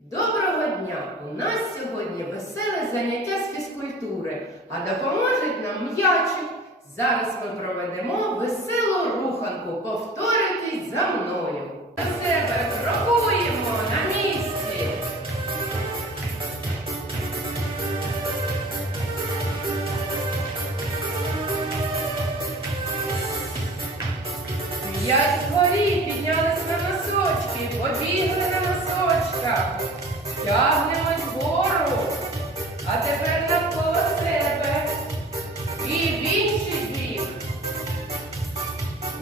Доброго дня! У нас сьогодні веселе заняття з фізкультури, а допоможуть нам м'ячик. Зараз ми проведемо веселу руханку. Повторюйтесь за мною. До себе крокуємо на місці. М'яч вгорі, піднялись на носочки, побігли на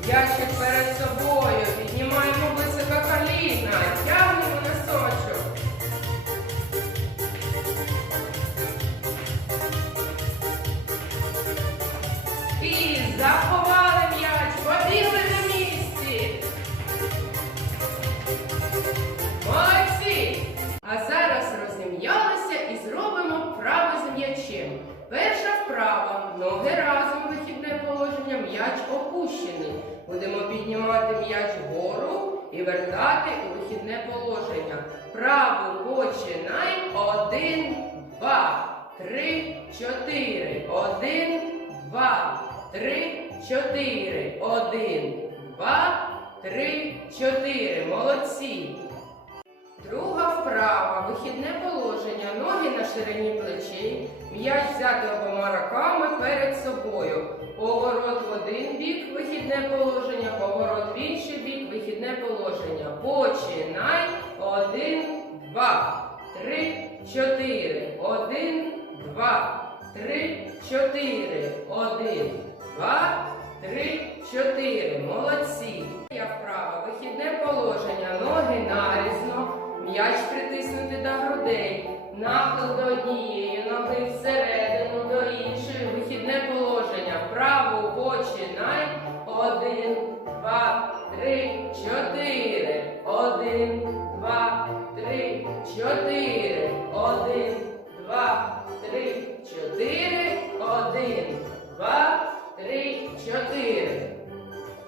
М'ячик перед собою. Піднімаємо високо коліна. Тягнемо носочок. І заховали м'яч, побігли на місці. Молодці! А зараз розім'ялися і зробимо вправи з м'ячем. Перша вправа. Ноги разом, вихідне положення, м'яч опущений. Будемо піднімати м'яч вгору і вертати у вихідне положення. Праву починаємо. Один, два, три, чотири. Один, два, три, чотири. Один, два, три, чотири. Молодці. Друга вправа. Вихідне положення. Ноги на ширині плечей. М'яч взяти обома собою. Поворот в один бік, вихідне положення, поворот в інший бік, вихідне положення. Починай. Один, два, три, чотири. Один, два, три, чотири. Один, два, три, чотири. Молодці. Я вправа. Вихідне положення. Ноги нарізно. М'яч притиснути до грудей. Нахил до однієї ноги всередину починай. Один, два, три, чотири. Один, два, три, чотири. Один, два, три, чотири. Один, два, три, чотири.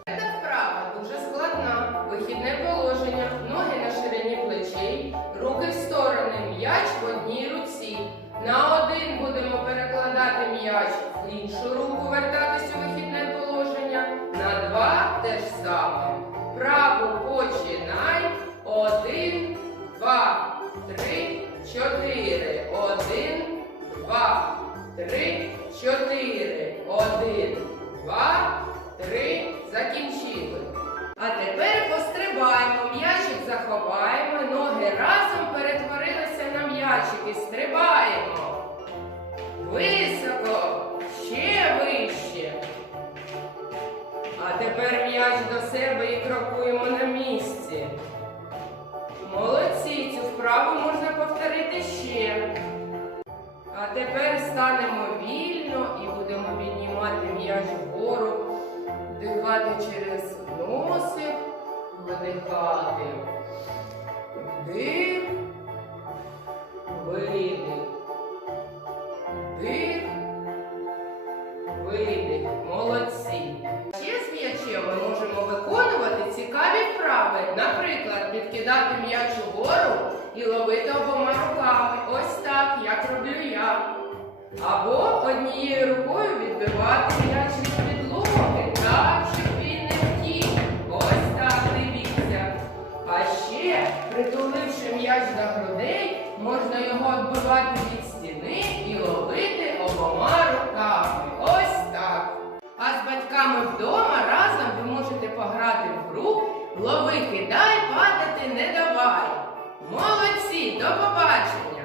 Ця вправа дуже складна. Вихідне положення, ноги на ширині плечей, руки в сторони, м'яч в одній руці. На один будемо перекладати м'яч, саме. Праву починай. Один, два, три, чотири. Один, два, три, чотири. Один, два, три. Закінчили. А тепер пострибаємо, м'ячик заховаємо, ноги разом перетворилися на м'ячики. Стрибаємо. Себе і крокуємо на місці. Молодці, цю вправу можна повторити ще. А тепер станемо вільно і будемо піднімати м'яч вгору, вдихати через носик, видихати. Вдих, м'яч від підлоги, так, щоб він не втік. Ось так, дивіться. А ще, притуливши м'яч до грудей, можна його відбивати від стіни і ловити обома руками. Ось так. А з батьками вдома разом ви можете пограти в гру Лови, кидай, падати не давай. Молодці, до побачення!